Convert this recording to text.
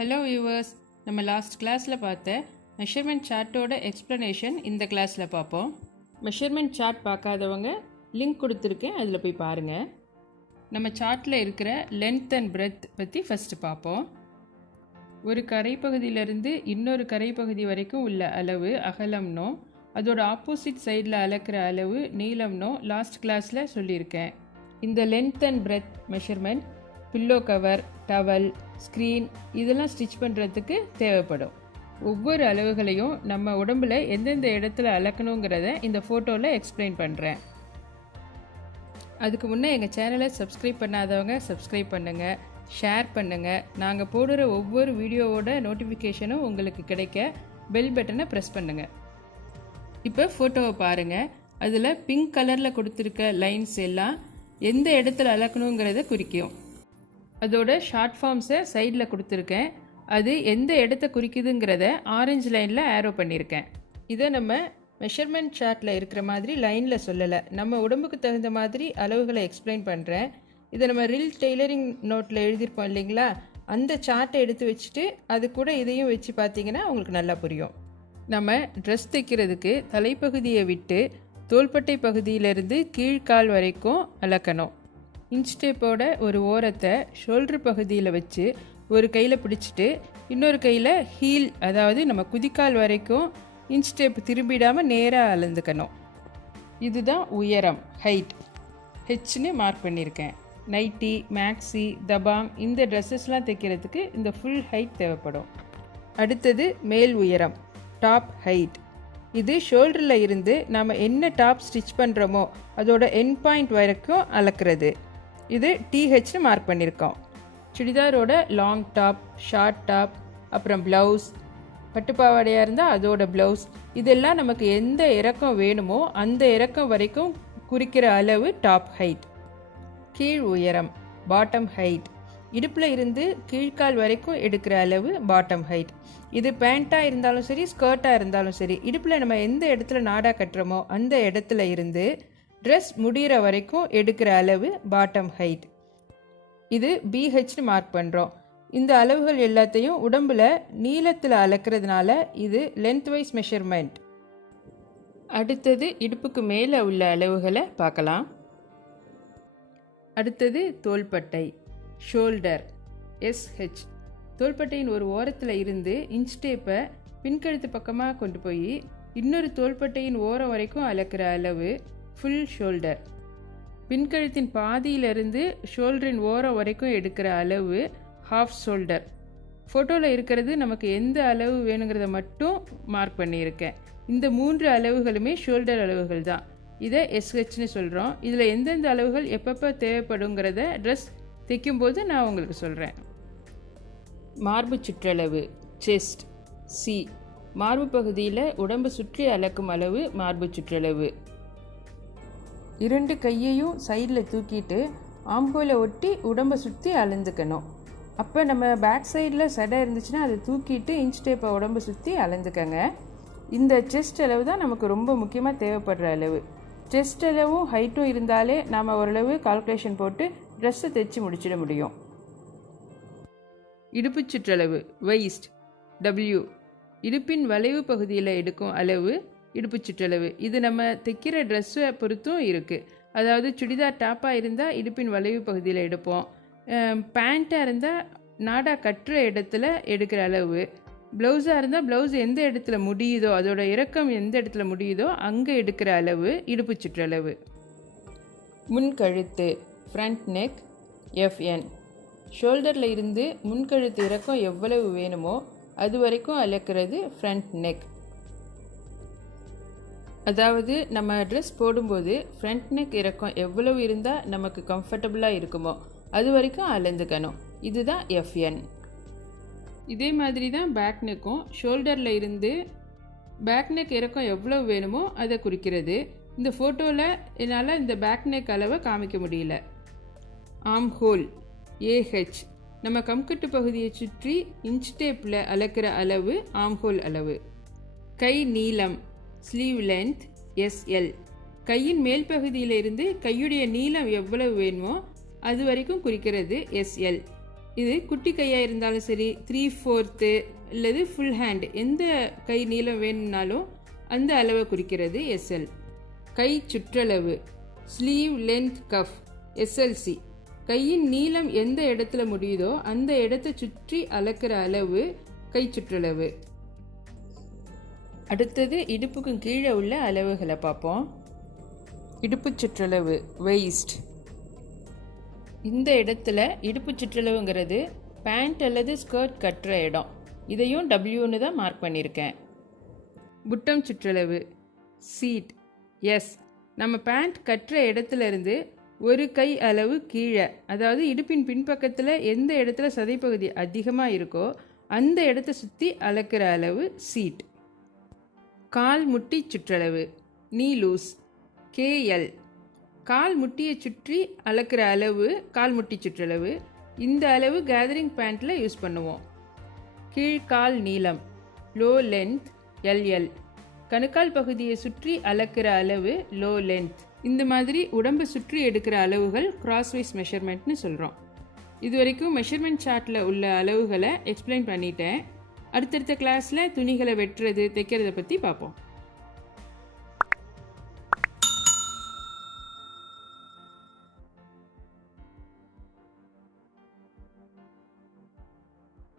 Hello viewers, நம்ம last கிளாஸில் பார்த்த மெஷர்மெண்ட் சார்ட்டோட எக்ஸ்ப்ளனேஷன் இந்த கிளாஸில் பார்ப்போம். மெஷர்மெண்ட் சார்ட் பார்க்காதவங்க லிங்க் கொடுத்துருக்கேன், அதில் போய் பாருங்கள். நம்ம சார்ட்டில் இருக்கிற லென்த் அண்ட் பிரெத் பற்றி ஃபஸ்ட்டு பார்ப்போம். ஒரு கரைப்பகுதியிலேருந்து இன்னொரு கரைப்பகுதி வரைக்கும் உள்ள அளவு அகலம்னோ, அதோட ஆப்போசிட் சைடில் அளக்கிற அளவு நீளம்னோ லாஸ்ட் கிளாஸில் சொல்லியிருக்கேன். இந்த length and breadth measurement pillow cover, towel, screen இதெல்லாம் ஸ்டிச் பண்ணுறதுக்கு தேவைப்படும். ஒவ்வொரு அளவுகளையும் நம்ம உடம்பில் எந்தெந்த இடத்துல அளக்கணுங்கிறத இந்த ஃபோட்டோவில் எக்ஸ்பிளைன் பண்ணுறேன். அதுக்கு முன்னே எங்கள் சேனலை சப்ஸ்கிரைப் பண்ணாதவங்க சப்ஸ்கிரைப் பண்ணுங்கள், ஷேர் பண்ணுங்கள். நாங்கள் போடுற ஒவ்வொரு வீடியோவோட நோட்டிஃபிகேஷனும் உங்களுக்கு கிடைக்க பெல் பட்டனை ப்ரெஸ் பண்ணுங்கள். இப்போ ஃபோட்டோவை பாருங்கள். அதில் பிங்க் கலரில் கொடுத்துருக்க லைன்ஸ் எல்லாம் எந்த இடத்துல அளக்கணுங்கிறத குறிக்கும். அதோட ஷார்ட் ஃபார்ம்ஸை சைடில் கொடுத்துருக்கேன். அது எந்த இடத்த குறிக்குதுங்கிறத ஆரஞ்சு லைனில் ஆரோ பண்ணியிருக்கேன். இதை நம்ம மெஷர்மெண்ட் சார்ட்டில் இருக்கிற மாதிரி லைனில் சொல்லலை, நம்ம உடம்புக்கு தகுந்த மாதிரி அளவுகளை எக்ஸ்பிளைன் பண்ணுறேன். இதை நம்ம ரில் டெய்லரிங் நோட்டில் எழுதியிருப்போம் இல்லைங்களா, அந்த சார்ட்டை எடுத்து வச்சுட்டு அது கூட இதையும் வச்சு பார்த்தீங்கன்னா உங்களுக்கு நல்லா புரியும். நம்ம ட்ரெஸ் தைக்கிறதுக்கு தலைப்பகுதியை விட்டு தோள்பட்டை பகுதியிலேருந்து கீழ்கால் வரைக்கும் அளக்கணும். இன்ச் டேப்போட ஒரு ஓரத்தை ஷோல்டர் பகுதியில் வச்சு ஒரு கையில் பிடிச்சிட்டு இன்னொரு கையில் ஹீல், அதாவது நம்ம குதிக்கால் வரைக்கும் இன்ச் டேப் திரும்பிடாமல் நேராக அளந்துக்கணும். இதுதான் உயரம், ஹைட். ஹெச்னு மார்க் பண்ணியிருக்கேன். நைட்டி, மேக்ஸி, தபாங் இந்த ட்ரெஸ்ஸஸ்லாம் தைக்கிறதுக்கு இந்த ஃபுல் ஹைட் தேவைப்படும். அடுத்தது மேல் உயரம், டாப் ஹைட். இது ஷோல்டரில் இருந்து நாம் என்ன டாப் ஸ்டிச் பண்ணுறோமோ அதோட எண்ட் பாயிண்ட் வரைக்கும் அளக்கிறது. இது டிஹெச்னு மார்க் பண்ணியிருக்கோம். சுடிதாரோட லாங் டாப், ஷார்ட் டாப், அப்புறம் ப்ளவுஸ், பட்டுப்பாவாடையாக இருந்தால் அதோட ப்ளவுஸ், இதெல்லாம் நமக்கு எந்த இறக்கம் வேணுமோ அந்த இறக்கம் வரைக்கும் குறிக்கிற அளவு டாப் ஹைட். கீழ் உயரம், பாட்டம் ஹைட். இடுப்பில் இருந்து கீழ்கால் வரைக்கும் எடுக்கிற அளவு பாட்டம் ஹைட். இது பேண்ட்டாக இருந்தாலும் சரி, ஸ்கர்ட்டாக இருந்தாலும் சரி, இடுப்பில் நம்ம எந்த இடத்துல நாடா கட்டுறோமோ அந்த இடத்துல இருந்து ட்ரெஸ் முடிகிற வரைக்கும் எடுக்கிற அளவு பாட்டம் ஹைட். இது பிஹெச்னு மார்க் பண்ணுறோம். இந்த அளவுகள் எல்லாத்தையும் உடம்பில் நீளத்தில் அளக்கிறதுனால இது லென்த் வைஸ் மெஷர்மெண்ட். அடுத்தது இடுப்புக்கு மேலே உள்ள அளவுகளை பார்க்கலாம். அடுத்தது தோள்பட்டை, ஷோல்டர், எஸ்ஹெச். தோள்பட்டையின் ஒரு ஓரத்தில் இருந்து இன்ச் டேப்பை பின்கழுத்து பக்கமாக கொண்டு போய் இன்னொரு தோள்பட்டையின் ஓரம் வரைக்கும் அளக்கிற அளவு ஃபுல் ஷோல்டர். பின்கழுத்தின் பாதியிலிருந்து ஷோல்டரின் ஓரம் வரைக்கும் எடுக்கிற அளவு ஹாஃப் ஷோல்டர். ஃபோட்டோவில் இருக்கிறது நமக்கு எந்த அளவு வேணுங்கிறத மட்டும் மார்க் பண்ணியிருக்கேன். இந்த 3 அளவுகளுமே ஷோல்டர் அளவுகள் தான். இதை எஸ்ஹெச்னு சொல்கிறோம். இதில் எந்தெந்த அளவுகள் எப்பப்போ தேவைப்படுங்கிறத ட்ரெஸ் தைக்கும்போது நான் உங்களுக்கு சொல்கிறேன். மார்பு சுற்றளவு, செஸ்ட், சி. மார்பு பகுதியில் உடம்பு சுற்றி அளக்கும் அளவு மார்பு சுற்றளவு. 2 கையையும் சைடில் தூக்கிட்டு ஆம்கோலை ஒட்டி உடம்பை சுற்றி அளந்துக்கணும். அப்போ நம்ம பேக் சைடில் சடை இருந்துச்சுன்னா அதை தூக்கிட்டு இன்ச் டேப்பை உடம்பை சுற்றி அளந்துக்கங்க. இந்த செஸ்ட் அளவு தான் நமக்கு ரொம்ப முக்கியமாக தேவைப்படுற அளவு. செஸ்ட் அளவும் ஹைட்டும் இருந்தாலே நாம் ஓரளவு கால்குலேஷன் போட்டு ட்ரெஸ்ஸை தைச்சி முடிச்சிட முடியும். இடுப்பு சுற்றளவு, வெயிஸ்ட், டபிள்யூ. இடுப்பின் வளைவு பகுதியில் எடுக்கும் அளவு இடுப்பு சுற்றளவு. இது நம்ம தைக்கிற ட்ரெஸ்ஸை பொறுத்தும் இருக்குது. அதாவது சுடிதார் டாப்பாக இருந்தால் இடுப்பின் வளைவு பகுதியில் எடுப்போம். பேண்ட்டாக இருந்தால் நாடா கட்டுற இடத்துல எடுக்கிற அளவு. ப்ளவுஸாக இருந்தால் ப்ளவுஸ் எந்த இடத்துல முடியுதோ, அதோட இறக்கம் எந்த இடத்துல முடியுதோ அங்கே எடுக்கிற அளவு இடுப்பு சுற்றளவு. முன்கழுத்து, ஃப்ரண்ட் நெக், எஃப்என். ஷோல்டரில் இருந்து முன்கழுத்து இறக்கம் எவ்வளவு வேணுமோ அது வரைக்கும் அளக்கிறது ஃப்ரண்ட் நெக். அதாவது நம்ம ட்ரெஸ் போடும்போது ஃப்ரண்ட் நெக் இறக்கம் எவ்வளவு இருந்தால் நமக்கு கம்ஃபர்டபுளாக இருக்குமோ அது வரைக்கும் அளந்துக்கணும். இதுதான் எஃப்என். இதே மாதிரி தான் பேக் நெக்கும். ஷோல்டரில் இருந்து பேக் நெக் இறக்கம் எவ்வளவு வேணுமோ அதை குறிக்கிறது. இந்த ஃபோட்டோவில் என்னால் இந்த பேக் நெக் அளவை காமிக்க முடியல. ஆம் ஹோல், ஏஹெச். நம்ம கம்கட்டு பகுதியை சுற்றி இன்ச் டேப்பில் அளக்கிற அளவு ஆம்ஹோல் அளவு. கை நீளம், ஸ்லீவ் லென்த், எஸ்எல். கையின் மேல் பகுதியிலிருந்து கையுடைய நீளம் எவ்வளவு வேணுமோ அது வரைக்கும் குறிக்கிறது எஸ்எல். இது குட்டி கையாக இருந்தாலும் சரி 3/4 அல்லது ஃபுல் ஹேண்ட் எந்த கை நீளம் வேணும்னாலும் அந்த அளவை குறிக்கிறது SL. கை சுற்றளவு ஸ்லீவ் லென்த் கஃப் SLC. கையின் நீளம் எந்த இடத்துல முடியுதோ அந்த இடத்தை சுற்றி அளக்கிற அளவு கை சுற்றளவு. அடுத்தது இடுப்புக்கும் கீழே உள்ள அளவுகளை பார்ப்போம். இடுப்பு சுற்றளவு வெயிஸ்ட். இந்த இடத்துல இடுப்பு சுற்றளவுங்கிறது பேண்ட் அல்லது ஸ்கர்ட் கட்டுற இடம். இதையும் Wன்னு தான் மார்க் பண்ணியிருக்கேன். புட்டம் சுற்றளவு சீட் எஸ். நம்ம பேண்ட் கட்டுற இடத்துல இருந்து ஒரு கை அளவு கீழே, அதாவது இடுப்பின் பின்பக்கத்தில் எந்த இடத்துல சதைப்பகுதி அதிகமாக இருக்கோ அந்த இடத்த சுற்றி அளக்கிற அளவு சீட். கால் முட்டி சுற்றளவு நீ லூஸ் KL. கால் முட்டியை சுற்றி அளக்கிற அளவு கால் முட்டி சுற்றளவு. இந்த அளவு கேதரிங் பேண்ட்டில் யூஸ் பண்ணுவோம். கீழ்கால் நீளம் லோ லென்த் LL. கணுக்கால் பகுதியை சுற்றி அளக்கிற அளவு லோ லென்த். இந்த மாதிரி உடம்பை சுற்றி எடுக்கிற அளவுகள் கிராஸ்வைஸ் மெஷர்மெண்ட்னு சொல்கிறோம். இது வரைக்கும் மெஷர்மெண்ட் சார்ட்டில் உள்ள அளவுகளை எக்ஸ்பிளைன் பண்ணிட்டேன். அடுத்தடுத்த கிளாஸில் துணிகளை வெட்டுறது தைக்கிறத பற்றி பார்ப்போம்.